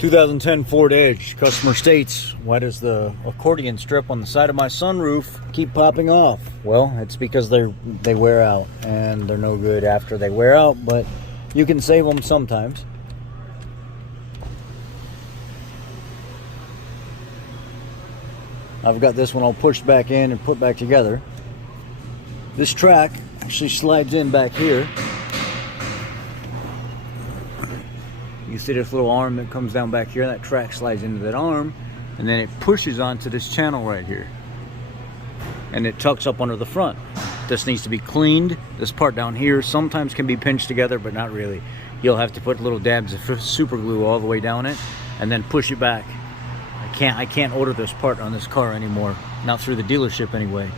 2010 Ford Edge. Customer states, why does the accordion strip on the side of my sunroof keep popping off? Well, it's because they wear out, and they're no good after they wear out, but you can save them sometimes. I've got this one all pushed back in and put back together. This track actually slides in back here. You see this little arm that comes down back here, that track slides into that arm, and then it pushes onto this channel right here. And it tucks up under the front. This needs to be cleaned. This part down here sometimes can be pinched together, but not really. You'll have to put little dabs of super glue all the way down it, and then push it back. I can't order this part on this car anymore, not through the dealership anyway.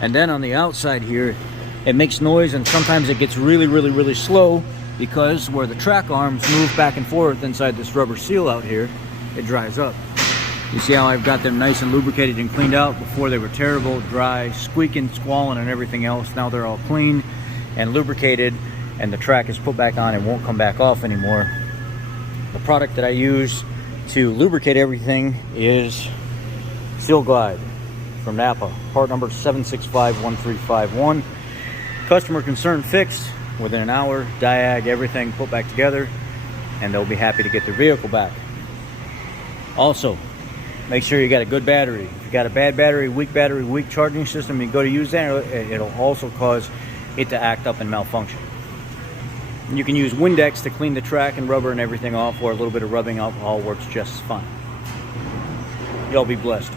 And then on the outside here, it makes noise, and sometimes it gets really slow, because where the track arms move back and forth inside this rubber seal out here, it dries up. You see how I've got them nice and lubricated and cleaned out? Before they were terrible, dry, squeaking, squalling, and everything else. Now they're all clean and lubricated, and the track is put back on and won't come back off anymore. The product that I use to lubricate everything is Seal Glide from Napa, part number 7651351. Customer concern fixed within an hour, diag, everything put back together, and they'll be happy to get their vehicle back. Also, make sure you got a good battery. If you got a bad battery, weak charging system, you go to use that, it'll also cause it to act up and malfunction. You can use Windex to clean the track and rubber and everything off, or a little bit of rubbing alcohol works just fine. Y'all be blessed.